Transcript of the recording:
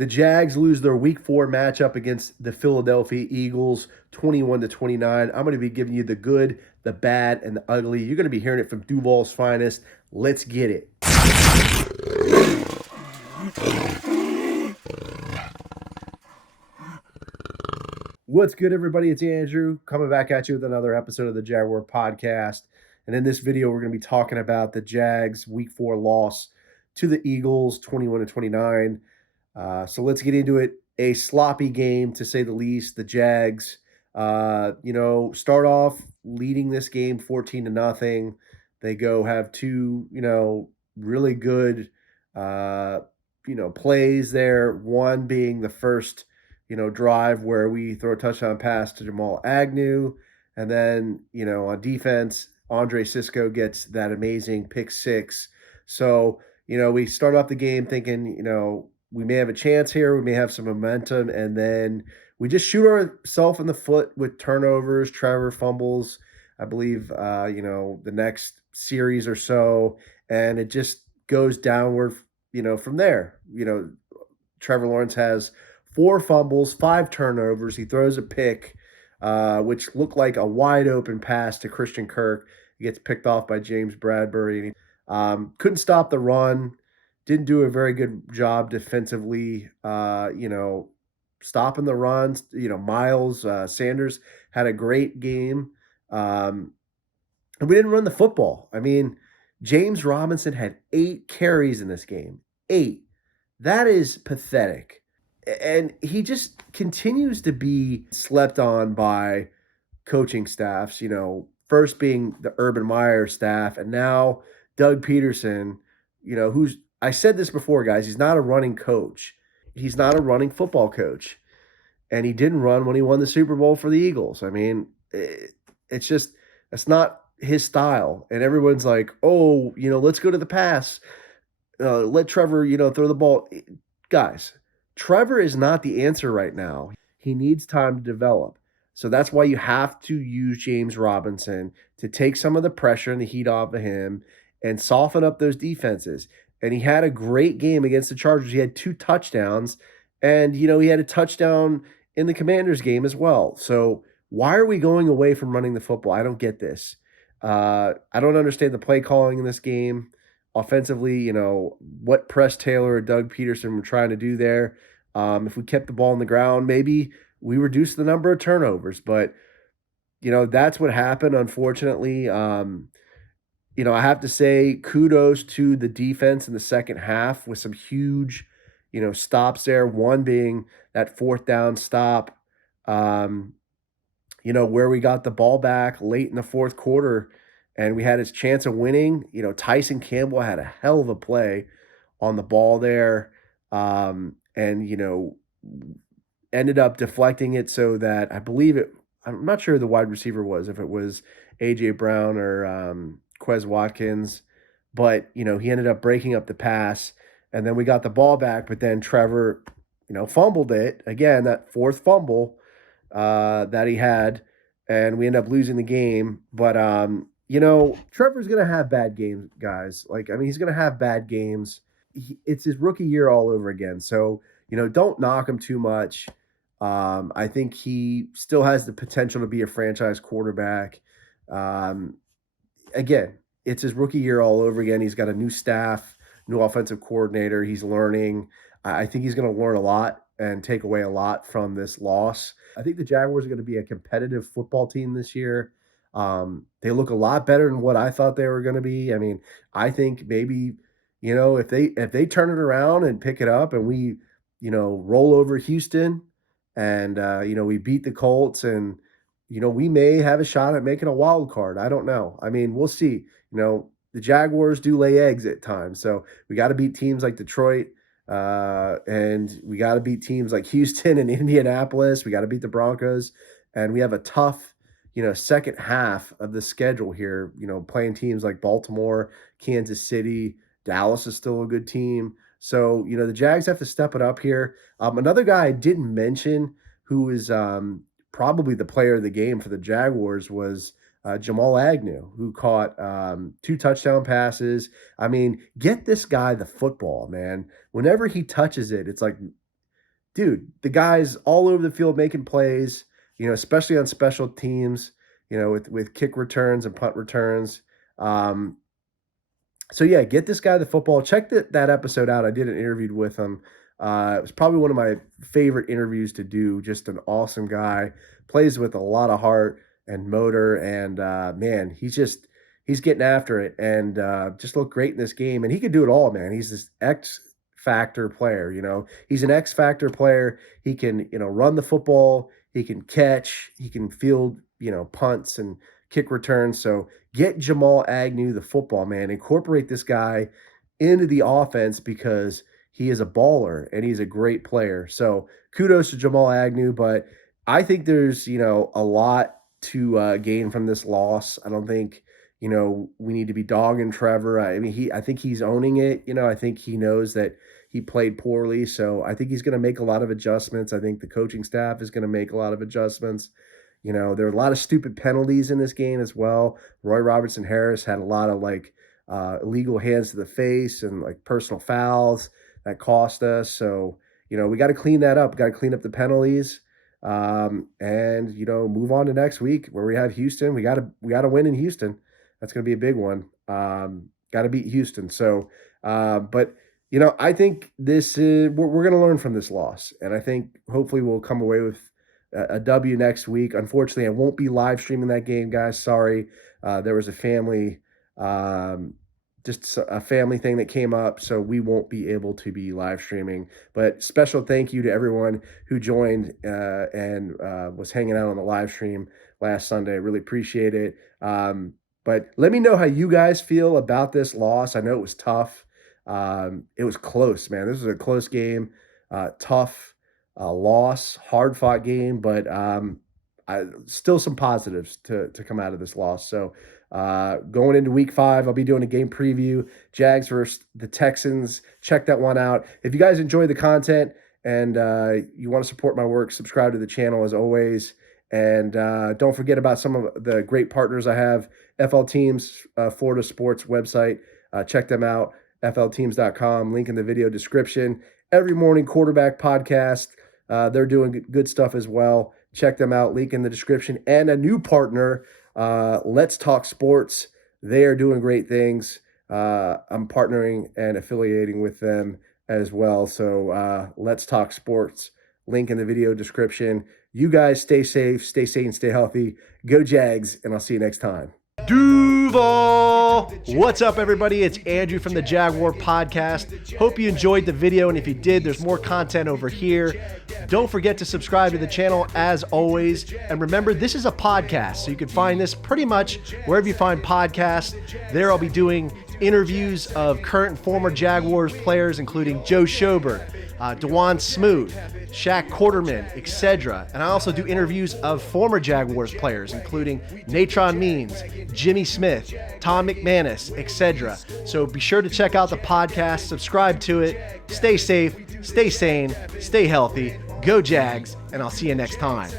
The Jags lose their week 4 matchup against the Philadelphia Eagles 21-29. I'm going to be giving you the good, the bad, and the ugly. You're going to be hearing it from Duval's finest. Let's get it. What's good, everybody? It's Andrew coming back at you with another episode of the Jaguar podcast. And in this video, we're going to be talking about the Jags week 4 loss to the Eagles 21-29. So let's get into it. A sloppy game, to say the least. The Jags, start off leading this game 14-0. They go have two, really good, plays there. One being the first, drive where we throw a touchdown pass to Jamal Agnew. And then, on defense, Andre Cisco gets that amazing pick six. So, we start off the game thinking, we may have a chance here. We may have some momentum. And then we just shoot ourselves in the foot with turnovers. Trevor fumbles, I believe, the next series or so. And it just goes downward, from there. Trevor Lawrence has 4 fumbles, 5 turnovers. He throws a pick, which looked like a wide open pass to Christian Kirk. He gets picked off by James Bradbury. Couldn't stop the run. Didn't do a very good job defensively, stopping the runs. Miles Sanders had a great game. And we didn't run the football. I mean, James Robinson had 8 carries in this game. 8. That is pathetic. And he just continues to be slept on by coaching staffs, first being the Urban Meyer staff, and now Doug Peterson, who's, I said this before, guys, he's not a running coach. He's not a running football coach. And he didn't run when he won the Super Bowl for the Eagles. I mean, it's not his style. And everyone's like, oh, let's go to the pass. Let Trevor, throw the ball. Guys, Trevor is not the answer right now. He needs time to develop. So that's why you have to use James Robinson to take some of the pressure and the heat off of him and soften up those defenses. And he had a great game against the Chargers. He had 2 touchdowns, and, he had a touchdown in the Commanders game as well. So why are we going away from running the football? I don't get this. I don't understand the play calling in this game. Offensively, what Press Taylor or Doug Peterson were trying to do there. If we kept the ball on the ground, maybe we reduced the number of turnovers. But, that's what happened, unfortunately. I have to say kudos to the defense in the second half with some huge, stops there. One being that 4th down stop, where we got the ball back late in the 4th quarter and we had his chance of winning. Tyson Campbell had a hell of a play on the ball there, and, ended up deflecting it so that I believe I'm not sure who the wide receiver was, if it was A.J. Brown or Quez Watkins, but, he ended up breaking up the pass, and then we got the ball back, but then Trevor, fumbled it. Again, that 4th fumble that he had, and we end up losing the game. But, Trevor's going to have bad games, guys. He's going to have bad games. It's his rookie year all over again. So, don't knock him too much. I think he still has the potential to be a franchise quarterback. Again, it's his rookie year all over again. He's got a new staff, new offensive coordinator. He's learning. I think he's going to learn a lot and take away a lot from this loss. I think the Jaguars are going to be a competitive football team this year. They look a lot better than what I thought they were going to be. I mean, I think maybe, if they turn it around and pick it up and we, roll over Houston and, we beat the Colts and, we may have a shot at making a wild card. I don't know. I mean, we'll see. The Jaguars do lay eggs at times. So we got to beat teams like Detroit, and we got to beat teams like Houston and Indianapolis. We got to beat the Broncos. And we have a tough, second half of the schedule here, playing teams like Baltimore, Kansas City. Dallas is still a good team. So, the Jags have to step it up here. Another guy I didn't mention who is probably the player of the game for the Jaguars was Jamal Agnew, who caught 2 touchdown passes. I mean, get this guy the football, man. Whenever he touches it, it's like dude, the guy's all over the field making plays, especially on special teams, with kick returns and punt returns. Um, so yeah, get this guy the football. Check that episode out. I did an interview with him. It was probably one of my favorite interviews to do. Just an awesome guy. Plays with a lot of heart and motor, and man, he's getting after it, and just looked great in this game. And he could do it all, man. He's this X factor player. He's an X factor player. He can run the football. He can catch. He can field punts and kick returns. So get Jamal Agnew the football, man. Incorporate this guy into the offense because he is a baller and he's a great player. So kudos to Jamal Agnew, but I think there's, a lot to gain from this loss. I don't think, we need to be dogging Trevor. I think he's owning it. I think he knows that he played poorly. So I think he's going to make a lot of adjustments. I think the coaching staff is going to make a lot of adjustments. There are a lot of stupid penalties in this game as well. Roy Robertson Harris had a lot of illegal hands to the face and personal fouls that cost us. So, we got to clean that up. Got to clean up the penalties, and move on to next week where we have Houston. We got to win in Houston. That's going to be a big one. Got to beat Houston. So, but I think this is we're going to learn from this loss, and I think hopefully we'll come away with a W next week. Unfortunately, I won't be live streaming that game, guys. Sorry. There was a family thing that came up, so we won't be able to be live streaming. But special thank you to everyone who joined and was hanging out on the live stream last Sunday. Really appreciate it. But let me know how you guys feel about this loss. I know it was tough. It was close, man. This was a close game. Tough loss, hard-fought game, but still some positives to come out of this loss. So going into week 5, I'll be doing a game preview, Jags versus the Texans. Check that one out. If you guys enjoy the content and you want to support my work, subscribe to the channel as always. And don't forget about some of the great partners I have. FL Teams, Florida Sports website. Check them out, flteams.com. Link in the video description. Every morning quarterback podcast. They're doing good stuff as well. Check them out. Link in the description. And a new partner, Let's Talk Sports. They are doing great things. I'm partnering and affiliating with them as well. So Let's Talk Sports. Link in the video description. You guys stay safe, stay sane, stay healthy. Go Jags, and I'll see you next time. Duval! What's up, everybody? It's Andrew from the Jaguar Podcast. Hope you enjoyed the video, and if you did, there's more content over here. Don't forget to subscribe to the channel as always. And remember, this is a podcast, so you can find this pretty much wherever you find podcasts. There I'll be doing interviews of current and former Jaguars players, including Joe Schobert, DeJuan Smoot, Shaq Quarterman, etc. And I also do interviews of former Jaguars players, including Natron Means, Jimmy Smith, Tom McManus, etc. So be sure to check out the podcast, subscribe to it, stay safe, stay sane, stay healthy, go Jags, and I'll see you next time.